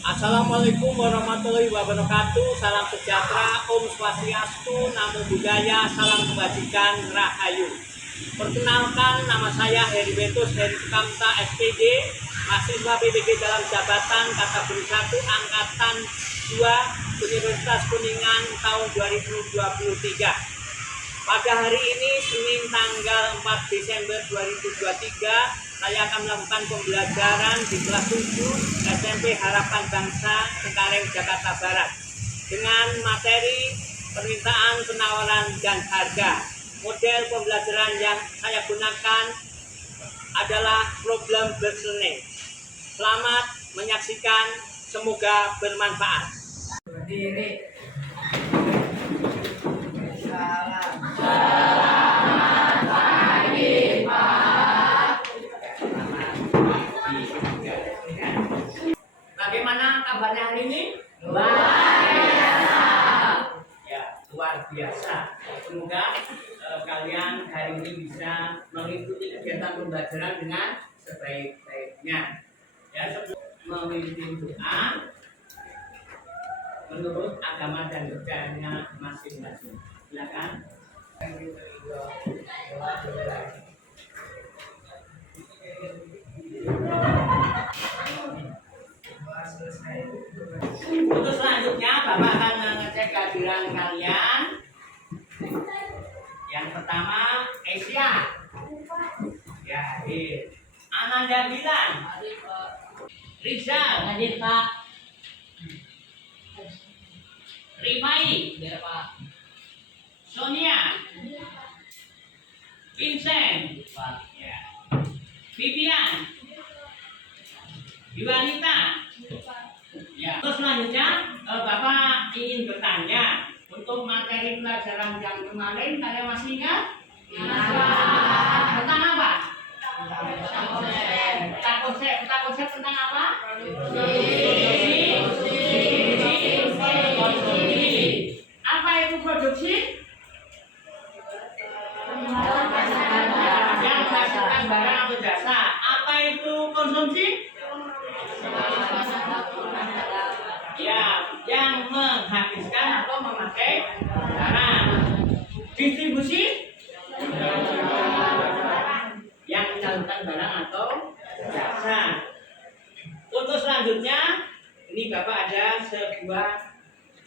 Assalamualaikum warahmatullahi wabarakatuh. Salam sejahtera, Om Swastiastu, Namo Buddhaya, salam kebajikan, Rahayu. Perkenalkan, nama saya Heribertus Heri Sukamta SPD, mahasiswa PBG dalam jabatan kategori 1 Angkatan 2 Universitas Kuningan tahun 2023. Pada hari ini, Senin tanggal 4 Desember 2023, saya akan melakukan pembelajaran di kelas 7 SMP Harapan Bangsa Cengkareng, Jakarta Barat dengan materi permintaan, penawaran, dan harga. Model pembelajaran yang saya gunakan adalah problem listening. Selamat menyaksikan, semoga bermanfaat. Berdiri. Salam. Bagaimana kabarnya hari ini? Luar biasa. Ya, luar biasa. Semoga kalian hari ini bisa mengikuti kegiatan pembelajaran dengan sebaik-baiknya. Ya, sebelum memimpin doa menurut agama dan percayaannya masing-masing. Silakan. Untuk selanjutnya, Bapak akan mengecek kehadiran kalian. Yang pertama, Asia. Ya, hadir. Ananda Gilan. Rizal. Hadir Pak. Rifai. Hadir Pak. Sonia. Vincent. Pak. Ya. Vivian. Iwanita. Ya. Terus selanjutnya, Bapak ingin bertanya untuk materi pelajaran yang kemarin, kalian masih ingat? Tentang apa? Peta konsep tentang apa? Konsumsi. Apa itu produksi? Yang menghasilkan barang atau jasa. Apa itu konsumsi? Ya, yang menghabiskan atau memakai barang. Distribusi? Yang menyalurkan barang atau jasa. Untuk selanjutnya, ini Bapak ada sebuah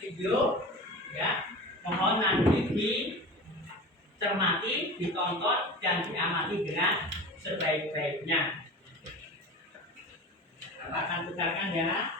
video, ya. Mohon nanti dicermati, ditonton, dan diamati dengan sebaik-baiknya. Bapak akan putarkan ya.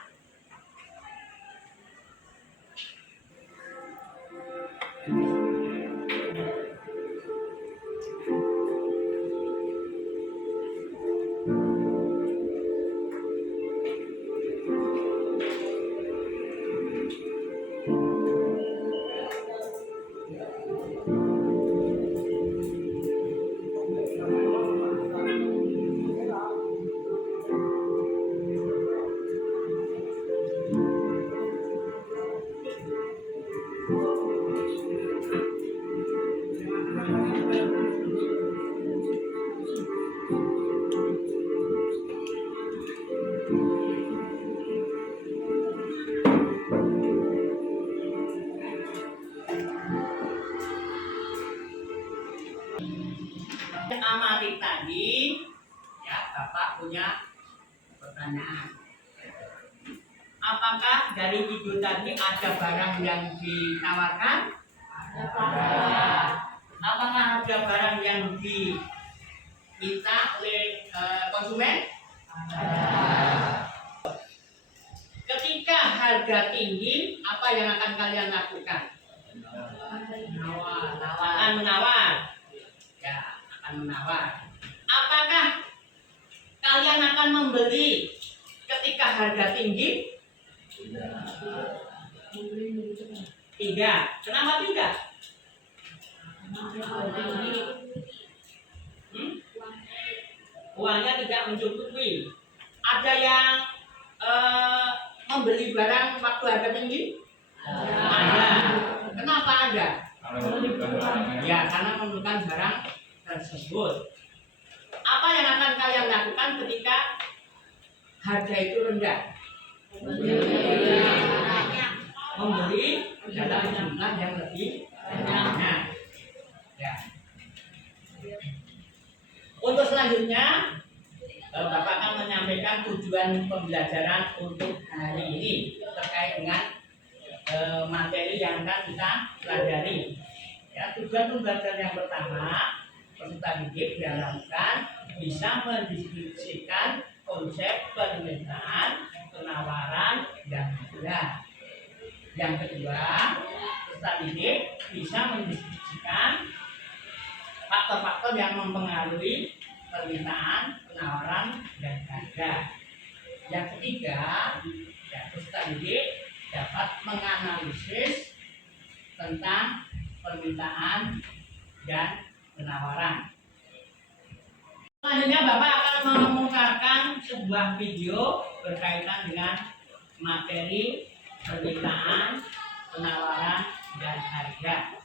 Amati tadi, ya Bapak punya pertanyaan. Apakah dari video tadi ada barang yang ditawarkan? Ada. Apakah ada barang yang diminta oleh konsumen? Ada. Ketika harga tinggi, apa yang akan kalian lakukan? Menawar. Ya, akan menawar. Apakah kalian akan membeli ketika harga tinggi? Tidak. Kenapa tidak? Uangnya tidak mencukupi. Ada yang membeli barang waktu harga tinggi? Ada. Kenapa ada? Ya, karena memerlukan barang tersebut. Apa yang akan kalian lakukan ketika harga itu rendah? membeli dalam jumlah yang lebih banyak. Ya. Untuk selanjutnya, Bapak akan menyampaikan tujuan pembelajaran untuk hari ini terkait dengan materi yang akan kita pelajari. Ya, tujuan pembelajaran yang pertama, peserta didik diharapkan bisa mendiskusikan konsep permintaan, penawaran, dan harga. Yang kedua, peserta didik bisa mendiskusikan faktor-faktor yang mempengaruhi permintaan, penawaran, dan harga. Yang ketiga, ya, peserta didik dapat menganalisis tentang permintaan dan penawaran. Selanjutnya Bapak akan mengemukakan sebuah video berkaitan dengan materi permintaan, penawaran, dan harga.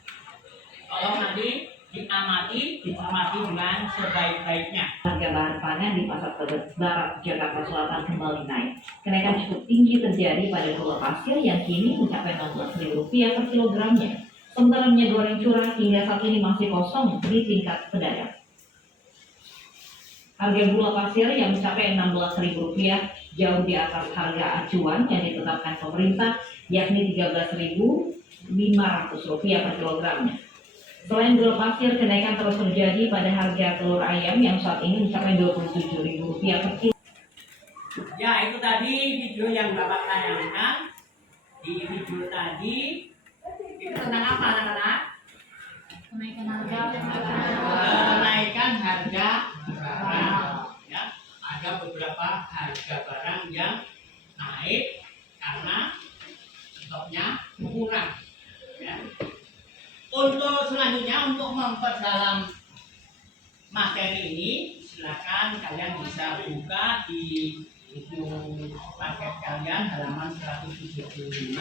Tolong nanti dicermati dengan sebaik-baiknya. Harga bahan pangan di Pasar Tebet Barat, Jakarta Selatan kembali naik. Kenaikan cukup tinggi terjadi pada gula pasir yang kini mencapai Rp16.000 per kilogramnya. Sementara minyak goreng curah hingga saat ini masih kosong di tingkat pedagang. Harga gula pasir yang mencapai Rp16.000 jauh di atas harga acuan yang ditetapkan pemerintah, yakni Rp13.500 per kilogramnya. Selain gula pasir, kenaikan terus terjadi pada harga telur ayam yang saat ini mencapai Rp27.000 per kilo. Ya, itu tadi video yang Bapak tayangkan. Di video tadi itu tentang apa, anak-anak? Kenaikan harga barang. Ya, ada beberapa harga barang yang naik karena stoknya kurang. Ya. Untuk selanjutnya, untuk memperdalam materi ini, silakan kalian bisa buka di buku paket kalian halaman 175,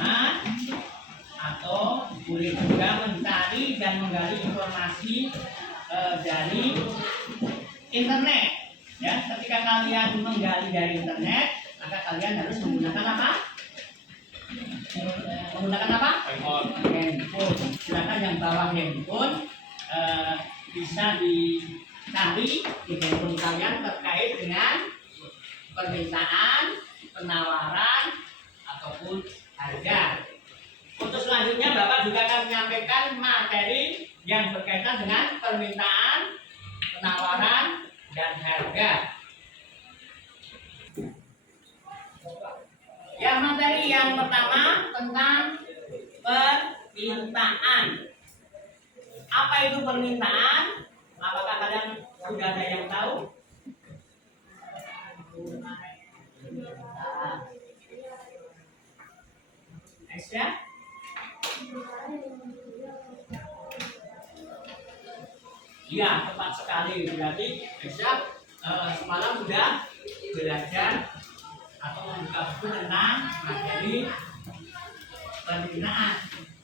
atau boleh juga mencari dan menggali informasi dari internet. Ya, ketika kalian menggali dari internet, maka kalian harus menggunakan apa? Menggunakan apa? Handphone. Silakan yang bawa handphone bisa dicari di handphone kalian terkait dengan permintaan, penawaran, ataupun harga. Untuk selanjutnya Bapak juga akan menyampaikan materi yang berkaitan dengan permintaan, penawaran, dan harga. Yang materi yang pertama tentang permintaan. Apa itu permintaan? Apakah kalian sudah ada yang tahu? Aisyah? Iya, tepat sekali. Berarti Aisyah semalam sudah belajar atau membuka buku tentang materi permintaan.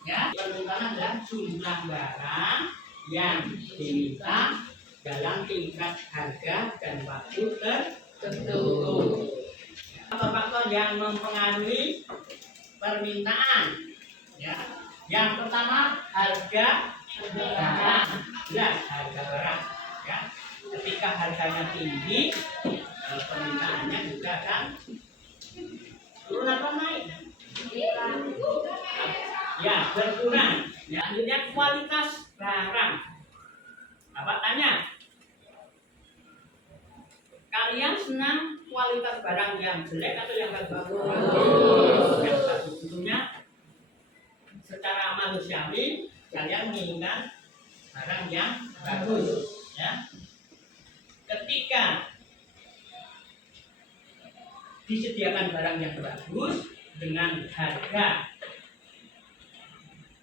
Ya, permintaan adalah jumlah barang yang diminta dalam tingkat harga dan waktu tertentu. Faktor-faktor yang mempengaruhi permintaan. Ya, yang pertama harga barang. Jelas harga barang. Ya, ketika harganya tinggi, permintaannya juga akan turun atau naik? Ya, berkurang. Ya, selanjutnya kualitas barang. Bapak tanya, kalian senang kualitas barang yang jelek atau yang bagus? Yang bagus. Tentunya secara manusiawi kalian menginginkan barang yang bagus. Ya, ketika disediakan barang yang bagus dengan harga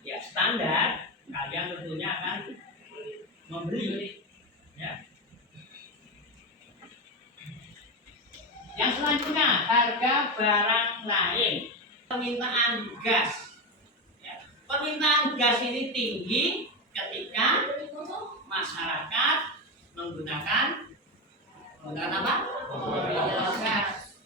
ya standar, kalian tentunya akan membeli. Ya. Yang selanjutnya harga barang lain, permintaan gas. Ya. Permintaan gas ini tinggi ketika masyarakat menggunakan apa? Gas.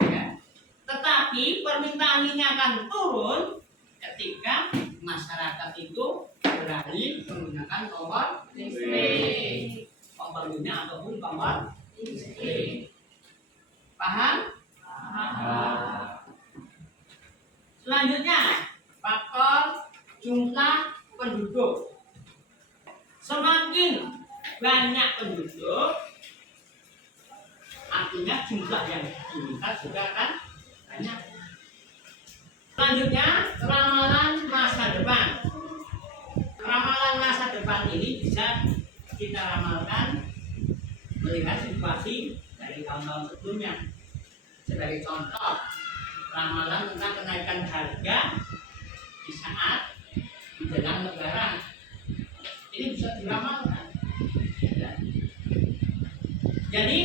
Ya. Tetapi Tetapi permintaan ini akan turun ketika masyarakat itu beralih menggunakan kompor listrik, kompor minyak ataupun kompor listrik. Paham? Selanjutnya, faktor jumlah penduduk. Semakin banyak penduduk, artinya jumlah yang diminta juga akan banyak. Selanjutnya, ramalan masa depan. Ramalan masa depan ini bisa kita ramalkan melihat situasi dari tahun-tahun sebelumnya. Sebagai contoh, ramalan tentang kenaikan harga di saat menjelang lebaran. Ini bisa diramalkan. Jadi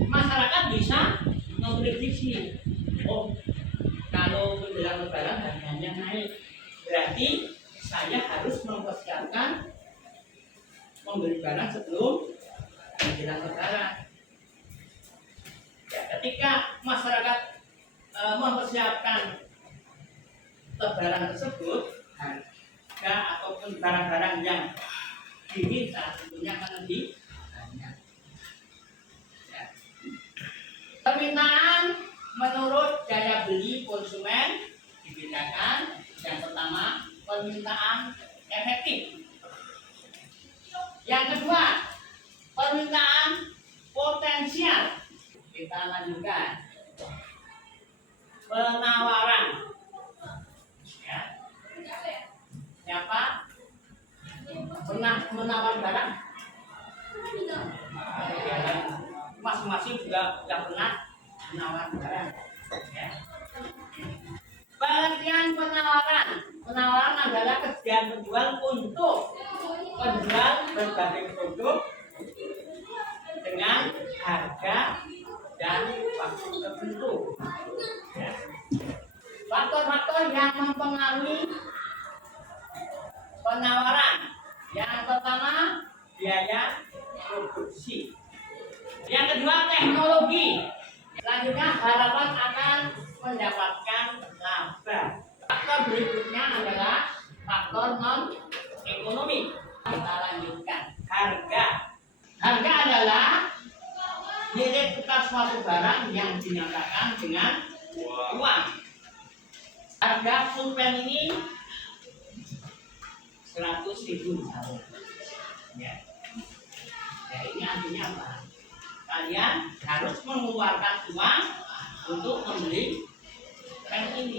masyarakat bisa memprediksi, oh kalau menjelang lebaran harganya naik, berarti saya harus mempersiapkan membeli barang sebelum menjelang lebaran. Ya, ketika masyarakat mempersiapkan lebaran tersebut, harga ataupun barang-barang yang diminta tentunya akan lebih banyak. Ya. Permintaan menurut daya beli konsumen dibedakan. Yang pertama, permintaan efektif. Yang kedua, permintaan potensial. Kita lanjutkan. Penawaran. Ya. Siapa pernah menawar barang? Masing-masing juga pernah menawar barang. Ya. Pengertian penawaran. Penawaran adalah kesediaan penjual untuk menjual berbagai produk dengan harga dan waktu tertentu. Ya. Faktor-faktor yang mempengaruhi penawaran. Yang pertama, biaya produksi. Yang kedua, teknologi. Selanjutnya, harapan akan mendapatkan laba. Faktor berikutnya adalah faktor non-ekonomi. Kita lanjutkan. Harga. Harga adalah nilai tukar suatu barang yang dinyatakan dengan uang. Harga pulpen ini 100.000 misalnya. Ya. Ya, ini artinya apa? Kalian harus mengeluarkan uang untuk membeli pen ini.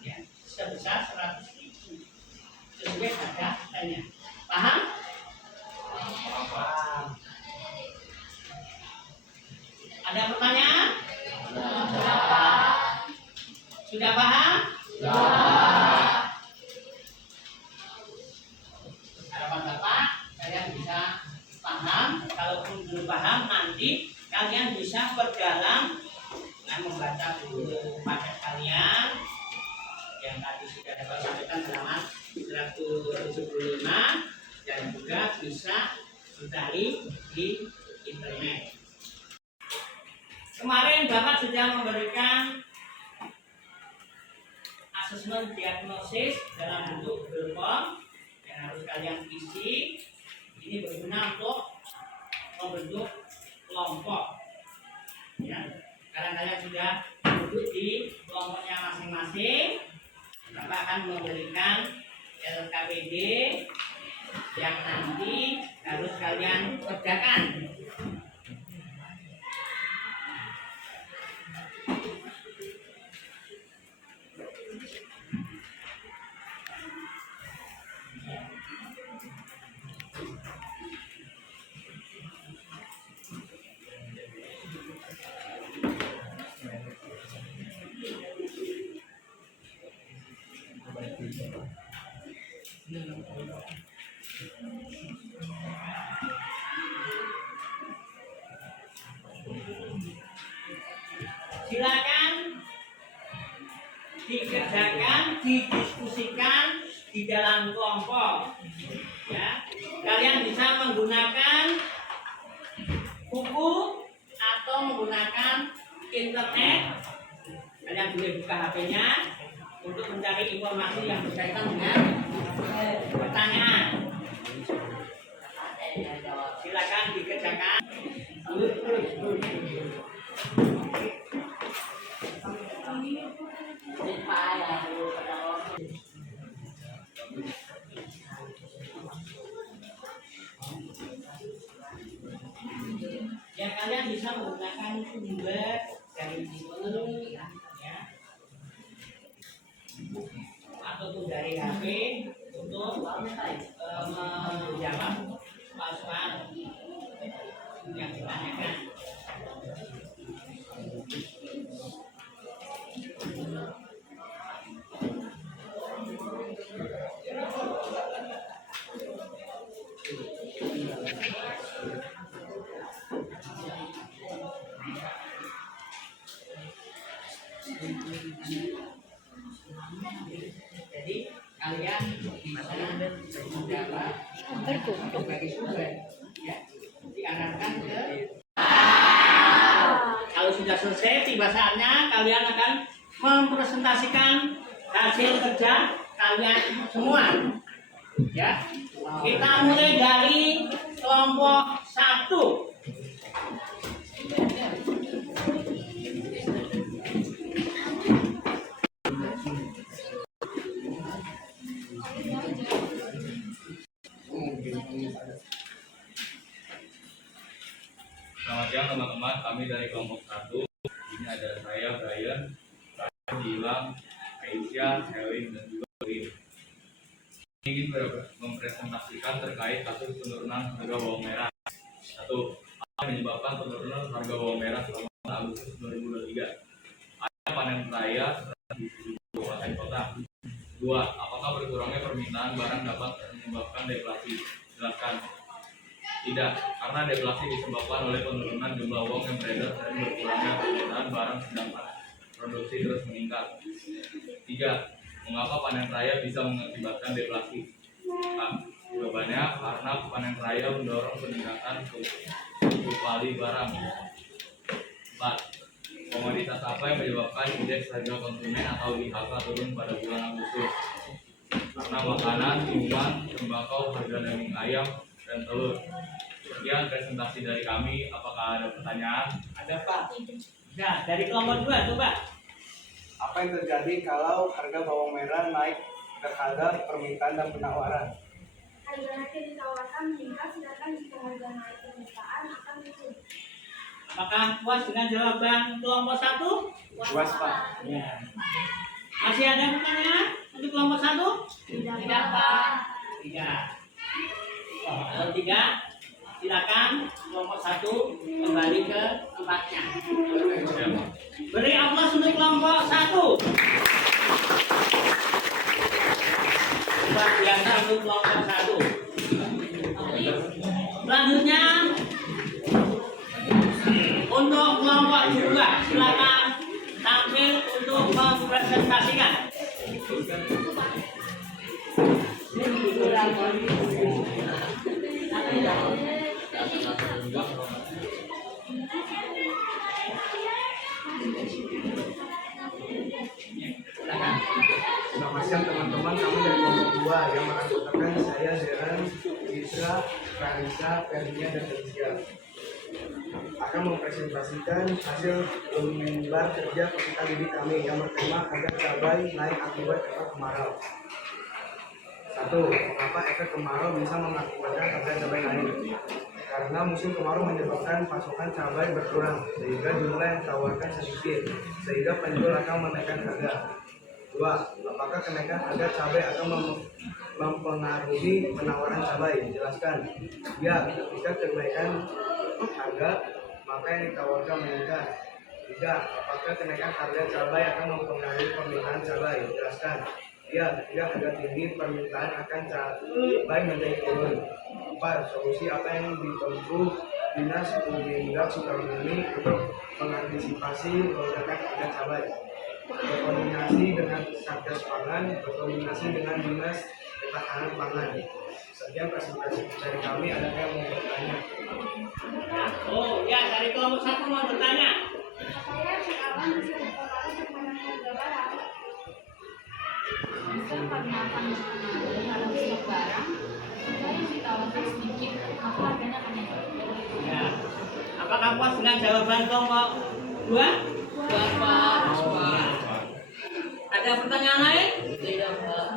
Ya, sebesar 100.000 sesuai harga pennya. Paham? Paham. Ada pertanyaan? Sudah paham? Harapan Bapak, kalian bisa paham. Kalaupun belum paham, nanti kalian bisa perdalam dengan membaca buku paket kalian yang tadi sudah dapat sampaikan halaman 175 dan juga bisa mencari di internet. Kemarin Bapak sudah memberikan asesmen diagnosis dalam bentuk Google Form yang harus kalian isi. Ini berguna untuk membentuk kelompok. Ya, karena kalian sudah duduk di kelompoknya masing-masing, Bapak akan memberikan LKPD yang nanti harus kalian kerjakan. Silakan dikerjakan, didiskusikan di dalam kelompok. Ya, kalian bisa menggunakan buku atau menggunakan internet. Kalian boleh buka HP-nya untuk mencari informasi yang berkaitan dengan pertanyaan. Silakan dikerjakan. Ya, kalian bisa menggunakan sumber dari Google ya, ataupun dari HP untuk menjawab soal-soal yang ditanyakan. Jadi kalian bisa menjawab berbagai sumber ya, diarahkan ke. Kalau sudah selesai, tiba saatnya kalian akan mempresentasikan hasil kerja kalian semua. Ya, kita mulai dari kelompok 1. Selamat siang teman-teman, kami dari kelompok 1. Ini ada saya, Brian, Gilang, Aisyah, Helen, dan juga Win. Ingin mempresentasikan terkait kasus penurunan harga bawang merah. 1. Apa yang menyebabkan penurunan harga bawang merah selama Agustus 2023? Ada panen raya di kabupaten kota. 2. Apakah berkurangnya permintaan barang dapat menyebabkan deflasi? Jelaskan. Tidak, karena deflasi disebabkan oleh penurunan jumlah uang yang beredar dan berkurangnya permintaan barang sedangkan produksi terus meningkat. 3. Mengapa panen raya bisa mengakibatkan deflasi? Jawabannya karena panen raya mendorong peningkatan kurvali barang. 4. Komoditas apa yang menyebabkan indeks harga konsumen atau IHK turun pada bulan Agustus? Karena makanan, minuman, tembakau, harga daging ayam, dan telur. Sekian presentasi dari kami. Apakah ada pertanyaan? Ada, Pak. Nah, dari kelompok 2 coba. Apa yang terjadi kalau harga bawang merah naik terhadap permintaan dan penawaran? Harga yang ditawarkan meningkat, sedangkan jika harga naik permintaan akan turun. Apakah puas dengan jawaban kelompok 1? Puas, Pak. Ya. Masih ada pertanyaan untuk kelompok 1? Tidak, Pak. Tidak. Kalau tidak, silakan kelompok 1 kembali ke tempatnya. Beri aplaus untuk kelompok 1. Luar biasa untuk kelompok 1. Selanjutnya untuk kelompok 2, silakan tampil untuk mempresentasikan. Selamat siang teman-teman, kami dari kelompok 2 yang menganggotakan saya, Zeran, Isra, Karisa, Ferdia, dan Elisia. Akan mempresentasikan hasil mimbar kerja peserta didik kami yang bertema agar cabai naik akibat efek kemarau. 1. Mengapa efek kemarau bisa mengakibatkan harga cabai naik? Karena musim kemarau menyebabkan pasokan cabai berkurang, sehingga jumlah yang ditawarkan sedikit, sehingga penjual akan menaikkan harga. 2. Apakah kenaikan harga cabai akan mempengaruhi penawaran cabai? Jelaskan. Ya, ketika kenaikan harga, maka yang ditawarkan meningkat. 3. Apakah kenaikan harga cabai akan mempengaruhi permintaan cabai? Jelaskan. Ya, ketika harga tinggi, permintaan akan cabai menjadi turun. 4. Solusi apa yang ditempuh Dinas Pemda Sukabumi untuk mengantisipasi lonjakan harga cabai? Berkoordinasi dengan Satgas Pangan, berkoordinasi dengan Dinas Ketahanan Pangan. Sekian presentasi dari kami. Ada yang mau bertanya? Oh ya, dari kelompok 1 mau bertanya. Saya sekarang bisa berpengaruh terhadap barang. Bisa karena akan mempengaruhi harga stok barang, jika yang ditawarkan sedikit, maka harganya akan naik. Ya. Apakah puas dengan jawaban kelompok 2? Bapak. Ada pertanyaan lain? Tidak, Pak.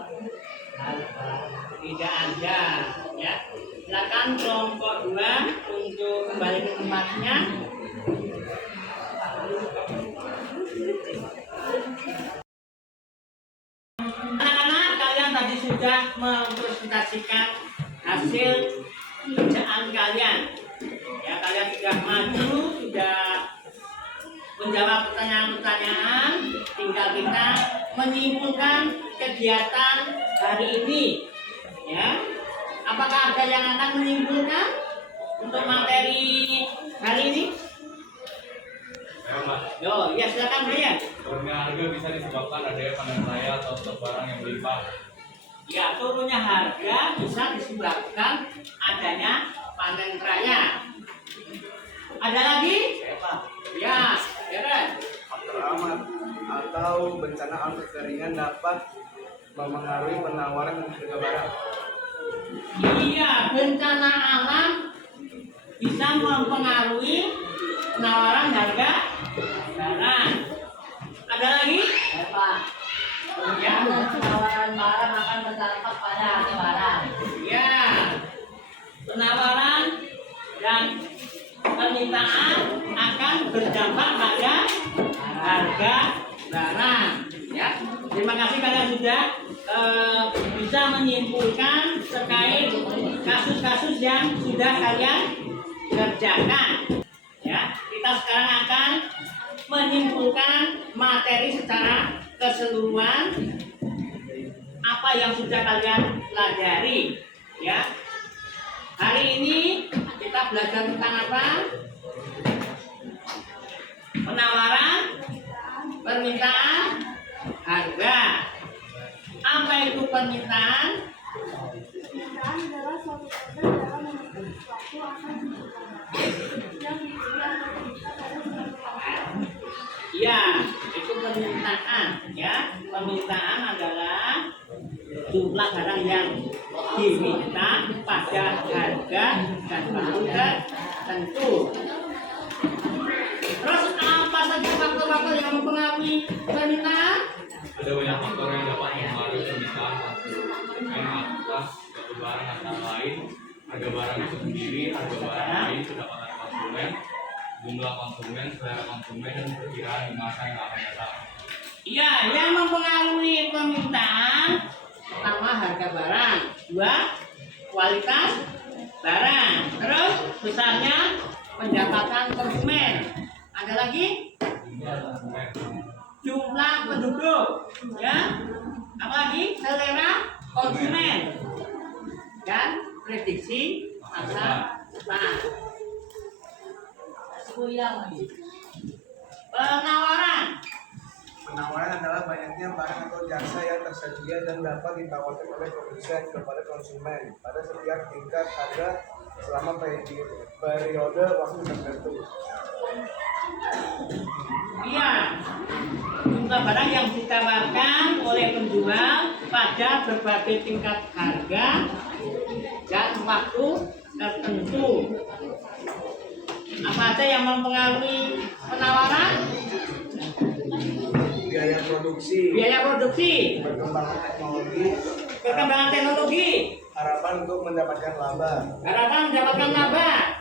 Tidak ada. Ya. Silakan kelompok 2 untuk kembali ke tempatnya. Anak-anak, kalian tadi sudah mempresentasikan hasil kerjaan kalian. Ya, kalian sudah maju, sudah menjawab pertanyaan-pertanyaan. Tinggal kita menyimpulkan kegiatan hari ini. Ya, apakah ada yang akan menyimpulkan untuk materi hari ini? Ayo Mas, Yo, ya silakan Brian. turunnya harga bisa disebabkan adanya panen raya atau stok barang yang berlimpah. Ya, turunnya harga bisa disebabkan adanya panen raya. Ada lagi? Ya, Eren. Faktor alam atau bencana alam kekeringan dapat memengaruhi penawaran dan harga barang. Iya, bencana alam bisa mempengaruhi penawaran harga barang. Ada lagi? Pak. Ya. Penawaran barang akan berdampak pada harga barang. Ya, penawaran dan permintaan akan berdampak pada harga barang. Ya, terima kasih kalian sudah bisa menyimpulkan terkait kasus-kasus yang sudah kalian kerjakan. Ya, kita sekarang akan menyimpulkan materi secara keseluruhan apa yang sudah kalian pelajari. Ya, hari ini kita belajar tentang apa? Penawaran, permintaan, harga. Apa itu permintaan? Permintaan adalah suatu order dalam memesan sesuatu akan diberikan yang dibeli atau diminta pada suatu orang. Ya, itu permintaan. Ya, permintaan adalah jumlah barang yang diminta pada harga dan waktu tertentu. Terus apa saja faktor-faktor yang mempengaruhi permintaan? Ada banyak faktor yang dapat mempengaruhi permintaan atas suatu barang antara lain harga barang itu sendiri, harga barang lain, pendapatan konsumen, jumlah konsumen, selera konsumen, dan perkiraan di masa yang akan datang. Iya, yang mempengaruhi permintaan pertama harga barang, dua kualitas barang, terus besarnya pendapatan konsumen. Ada lagi? Jumlah konsumen, Jumlah penduduk, ya. Apalagi selera konsumen dan prediksi masa depan. Penawaran. Penawaran adalah banyaknya barang atau jasa yang tersedia dan dapat ditawarkan oleh produsen kepada konsumen pada setiap tingkat harga selama periode waktu tertentu. Iya, jumlah barang yang ditawarkan oleh penjual pada berbagai tingkat harga dan waktu tertentu. Apa aja yang mempengaruhi penawaran? Biaya produksi, Biaya produksi, perkembangan teknologi, harapan untuk mendapatkan laba, harapan mendapatkan laba,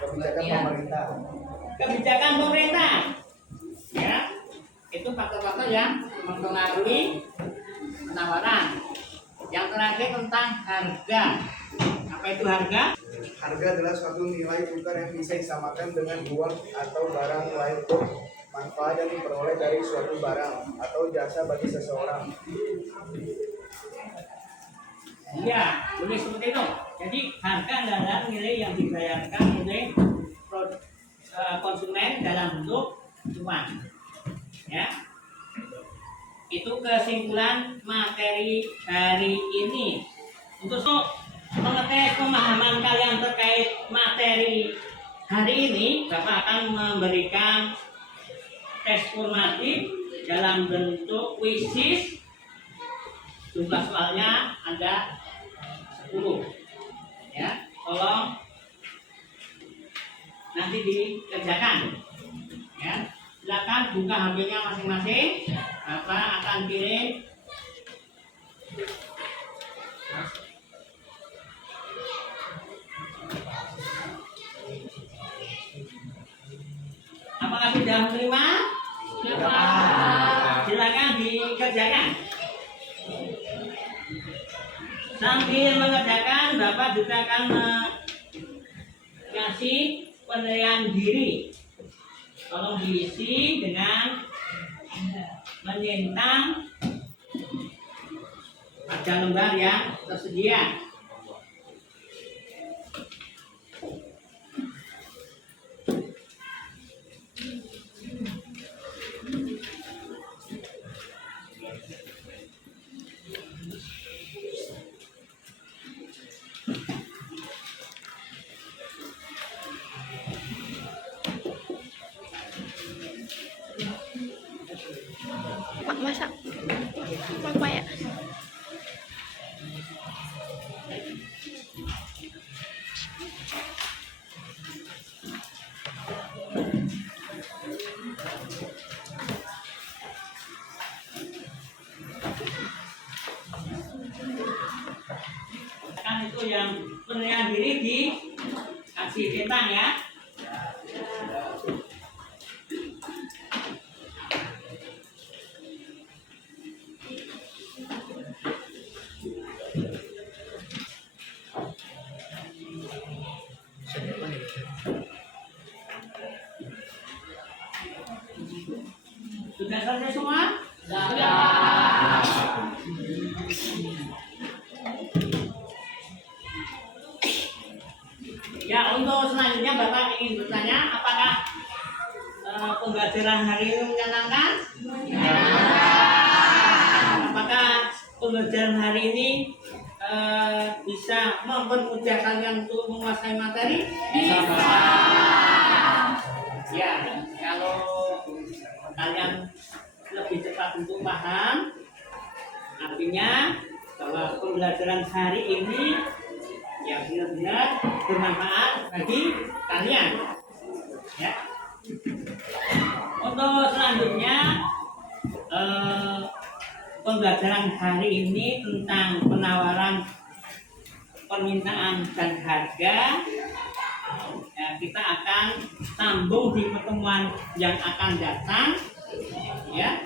kebijakan pemerintah. Ya, itu faktor-faktor yang mempengaruhi penawaran. Yang terakhir tentang harga. Apa itu harga? Harga adalah suatu nilai tukar yang bisa disamakan dengan uang atau barang lain untuk manfaat yang diperoleh dari suatu barang atau jasa bagi seseorang. Iya, boleh seperti itu. Jadi harga adalah nilai yang dibayarkan oleh konsumen dalam bentuk uang. Ya, itu kesimpulan materi hari ini. Untuk mengetes pemahaman kalian terkait materi hari ini, Bapak akan memberikan tes formatif dalam bentuk kuisis. Jumlah soalnya ada 10. Ya, tolong nanti dikerjakan. Ya, silakan buka HP-nya masing-masing. Bapak akan kirim apakah sudah menerima? Silakan dikerjakan. Sambil mengerjakan, Bapak juga akan kasih penilaian diri. Tolong diisi dengan menyentang pada lembar yang tersedia. Mak masak. Mak ya. Kan itu yang penilaian diri dikasih bintang ya. Sudah selesai semua? Ya, untuk selanjutnya Bapak ingin bertanya, apakah pembelajaran hari ini menyenangkan? Apakah pembelajaran hari ini bisa mempermudah kalian untuk menguasai materi? Bisa. Ya, kalau kalian lebih cepat untuk paham, artinya bahwa pembelajaran hari ini ya benar-benar bermanfaat bagi kalian. Ya. Untuk selanjutnya pembelajaran hari ini tentang penawaran, permintaan dan harga. Ya, kita akan sambung di pertemuan yang akan datang, ya,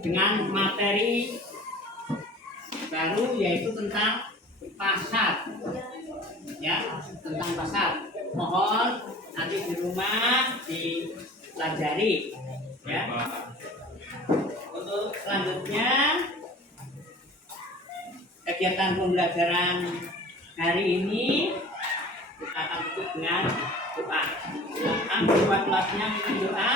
dengan materi baru yaitu tentang pasar, ya, tentang pasar. Mohon nanti di rumah dipelajari, ya. Untuk selanjutnya kegiatan pembelajaran hari ini kita akan tutup dengan doa. Silakan ketua kelasnya minta doa.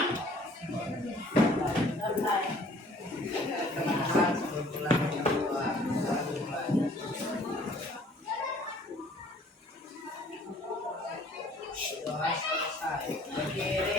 Doa selesai. Berdiri.